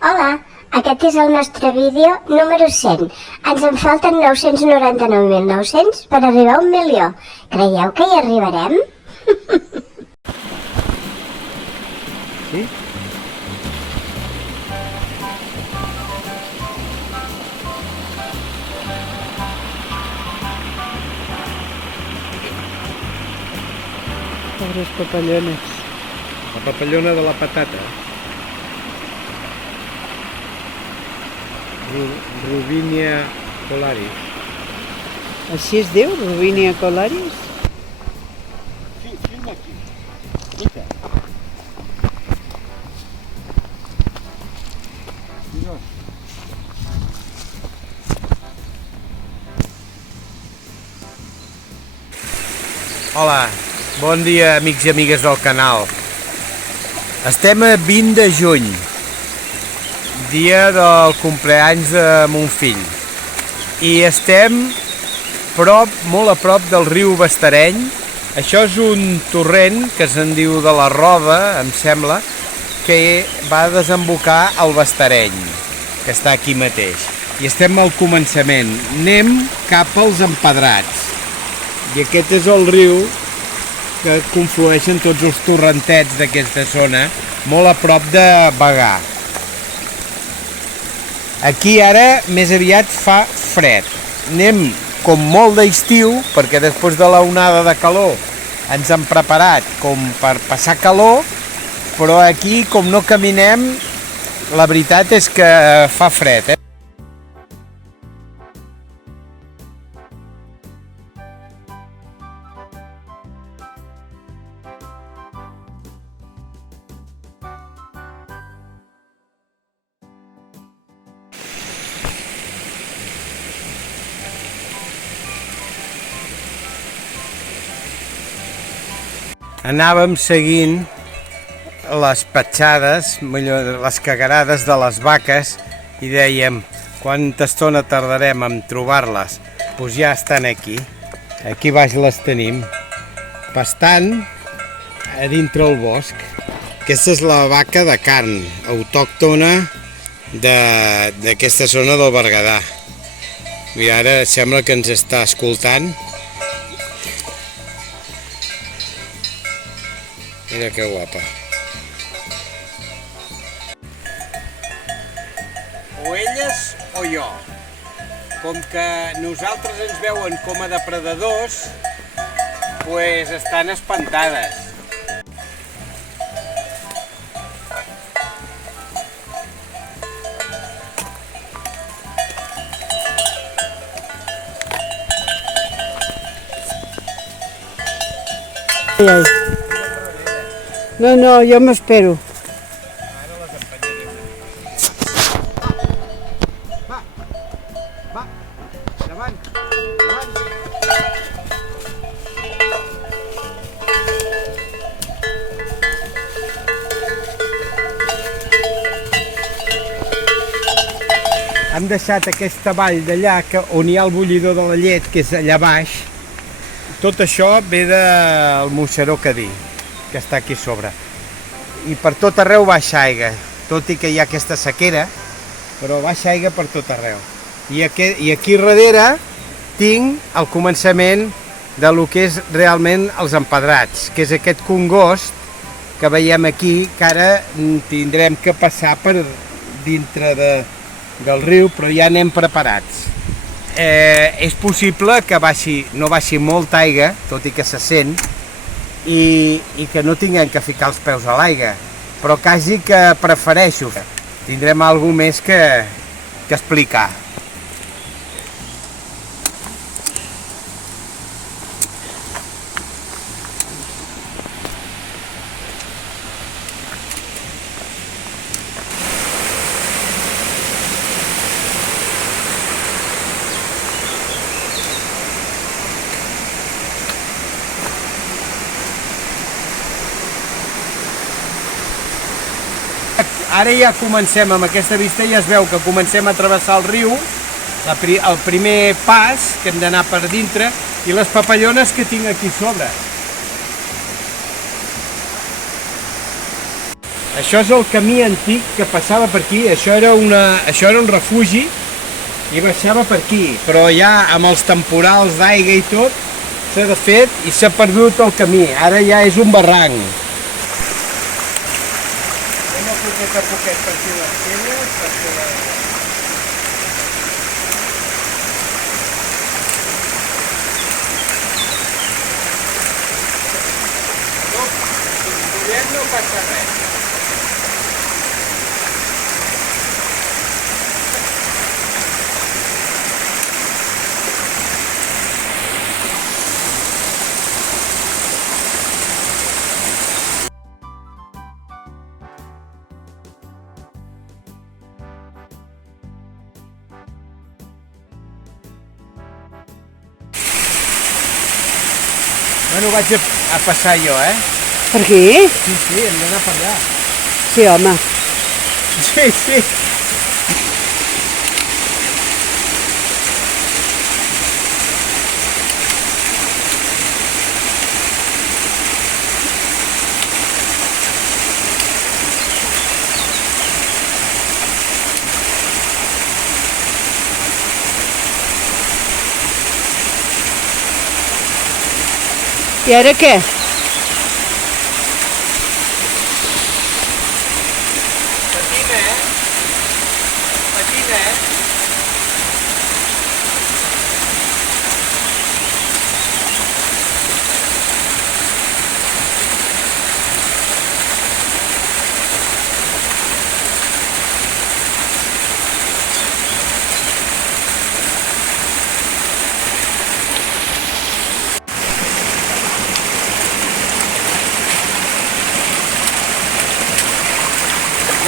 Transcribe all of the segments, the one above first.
Hola, aquest és el nostre vídeo número 100. Ens en falten 999.900 per arribar a 1.000.000. Creieu que hi arribarem? Sí? Pobres papallones. La papallona de la patata. Robinia colaris. Així es diu, Robinia colaris? Sí, filma aquí. Mira. Hola, bon dia amics i amigues del canal. Estem a 20 de juny, dia del compleanys de mon fill, i estem molt a prop del riu Bastareny. Això és un torrent que se'n diu de la Roda, em sembla, que va desembocar al Bastareny, que està aquí mateix. I estem al començament, anem cap als Empedrats. I aquest és el riu que conflueixen tots els torrentets d'aquesta zona, molt a prop de Bagà. Aquí ara més aviat fa fred. Anem com molt d'estiu, perquè després de la onada de calor ens hem preparat com per passar calor, però aquí com no caminem, la veritat és que fa fred. Anàvem seguint les petjades, les cagarades de les vaques, i dèiem, quanta estona tardarem en trobar-les? Doncs ja estan aquí. Aquí baix les tenim, pastant a dintre el bosc. Aquesta és la vaca de carn, autòctona d'aquesta zona del Berguedà. I ara sembla que ens està escoltant. Mira que guapa. O elles o jo. Com que nosaltres ens veuen com a depredadors, doncs estan espantades. Ai, ai. No, no, jo m'espero. Ara les empenyarem. Va, davant, davant. Hem deixat aquesta vall d'allà on hi ha el bullidor de la llet, que és allà baix. Tot això ve del Moixeró Cadí, que està aquí sobre. I per tot arreu baixa aigua, tot i que hi ha aquesta sequera, però baixa aigua per tot arreu. I aquí darrere tinc el començament de lo que és realment els Empedrats, que és aquest congost que veiem aquí, que ara tindrem que passar per dintre del riu, però ja anem preparats. És possible que no baixi molta aigua, tot i que se sent, i que no tinguem que ficar els peus a l'aigua, però quasi que prefereixo. Tindrem alguna cosa més que explicar. Ara ja comencem, amb aquesta vista ja es veu que comencem a travessar el riu, el primer pas, que hem d'anar per dintre, i les papallones que tinc aquí sobre. Això és el camí antic que passava per aquí. Això era un refugi i baixava per aquí. Però ja amb els temporals d'aigua i tot s'ha desfet i s'ha perdut el camí. Ara ja és un barranc. Anem a poquet a poquet per aquí les pedres perquè... No passa res. Bueno, vaig a passar jo, Per aquí? Sí, sí, hem d'anar per allà. Sí, home. Sí, sí. I ara què? Patina, Patina,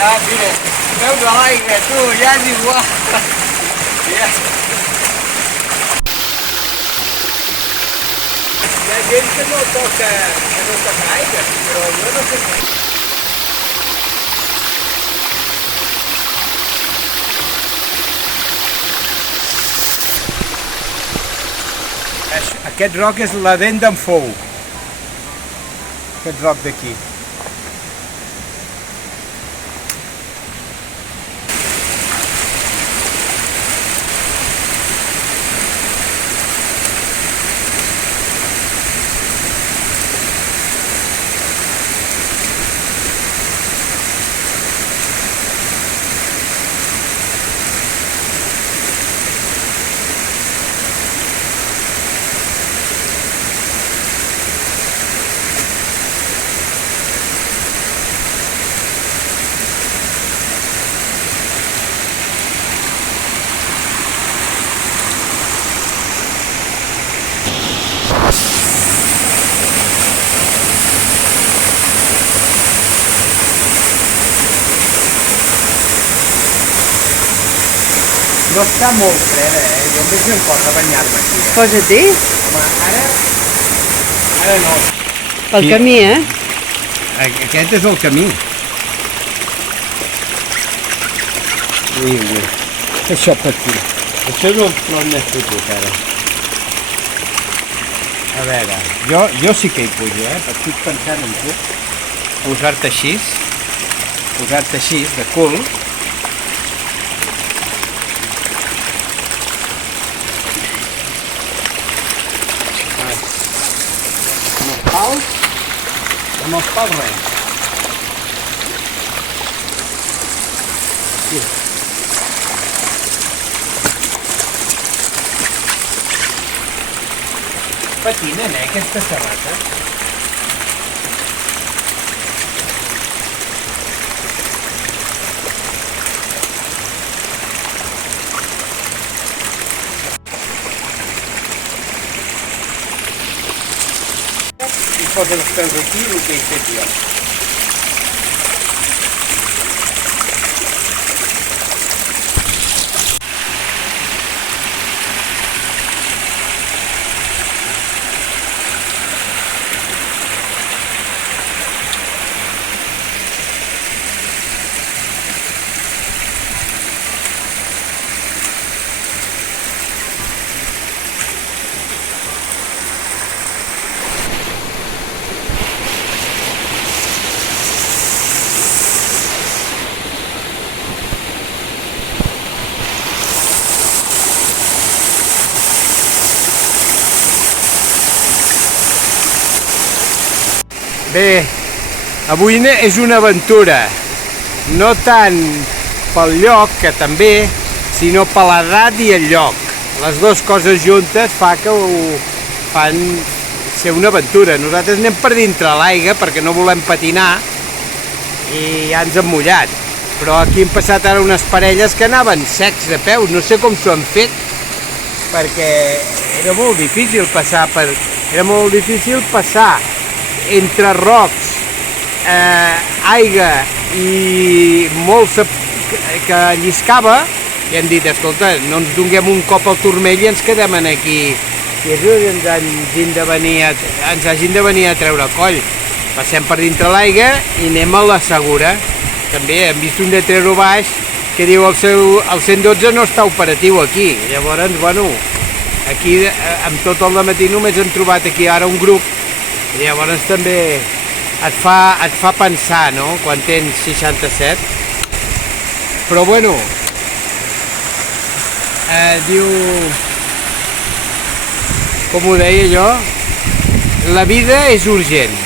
Ja, mira, veus a l'aigua, tu, ja és igual. Ja. Hi ha gent que no toca aigua, però jo no sé. Aquest roc és la dent d'en Fou. Aquest roc d'aquí. No està molt freda, jo em veig ben fort de banyar-me aquí. Posa-t'hi. Home, ara no. Pel Sí. camí, Aquest és el camí. Ui, ui. Això per aquí. Això és el front més fotut, ara. A veure, jo sí que hi pujo, però estic pensant en tu. Posar-te així, de cul. Amb els pals res. Sí. Patinen, aquesta sabata. I posen els peus aquí, el que he fet jo. Bé, avui és una aventura, no tant pel lloc, que també, sinó per l'edat i el lloc. Les dues coses juntes fa que ho fan ser una aventura. Nosaltres anem per dintre l'aigua perquè no volem patinar i ja ens hem mullat. Però aquí hem passat ara unes parelles que anaven secs de peus, no sé com s'ho han fet, perquè era molt difícil passar entre rocs, aigua i molt que lliscava, i hem dit, escolta, no ens donem un cop al turmell i ens quedem aquí i ens hagin de venir a treure coll. Passem per dintre l'aigua i anem a la segura. També hem vist un letrero baix que diu el 112 no està operatiu aquí. Llavors, bueno, aquí amb tot el dematí només hem trobat aquí ara un grup i llavors també et fa pensar, no?, quan tens 67. Però bueno, diu, com ho deia jo, la vida és urgent.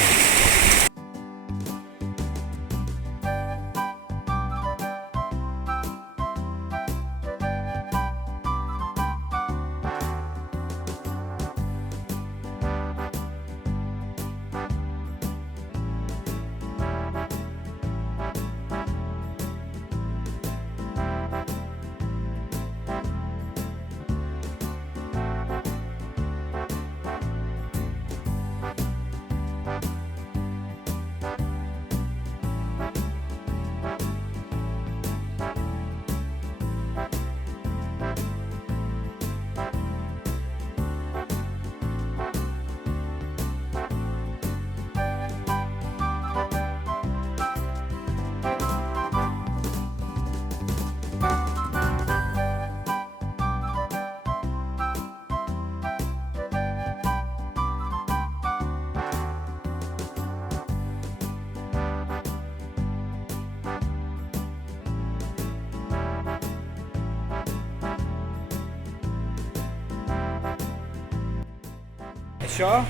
Això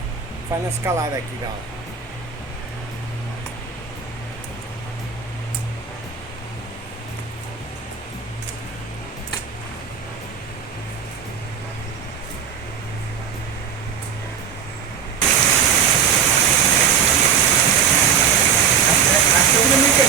fan escalada aquí dalt. Una mica.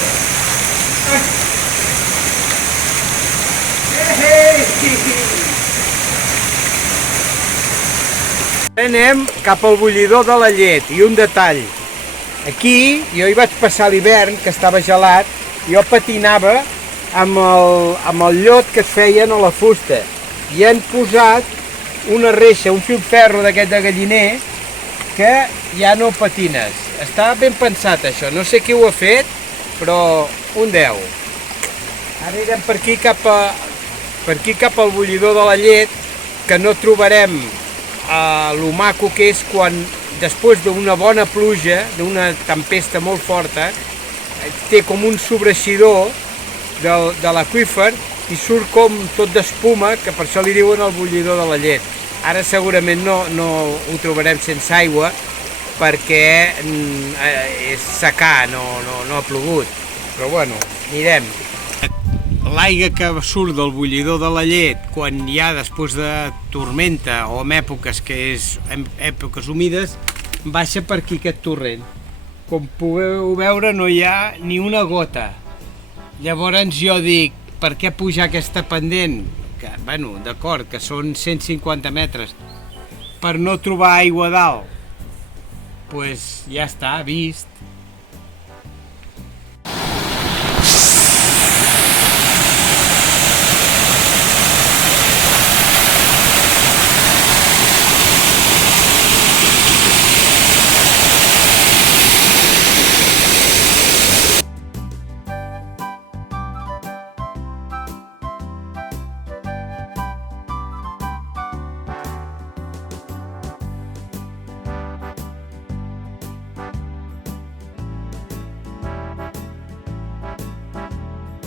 Anem cap al bullidor de la llet. I un detall, aquí jo hi vaig passar l'hivern, que estava gelat, jo patinava amb el llot que es feien a la fusta i han posat una reixa, un filferro d'aquest de galliner, que ja no patines. Està ben pensat això, no sé qui ho ha fet, però un 10. Ara irem per aquí cap al bullidor de la llet, que no trobarem lo maco que és quan, després d'una bona pluja, d'una tempesta molt forta, té com un sobreeixidor de l'aqüífer i surt com tot d'espuma, que per això li diuen el bullidor de la llet. Ara segurament no ho trobarem sense aigua, perquè és secà, no ha plogut. Però bueno, anirem. L'aigua que surt del bullidor de la llet quan hi ha després de tormenta o en èpoques èpoques humides, baixa per aquí aquest torrent. Com podeu veure no hi ha ni una gota. Llavors jo dic, per què pujar aquesta pendent? Que, bueno, d'acord, que són 150 metres, per no trobar aigua a dalt. Doncs ja està, vist.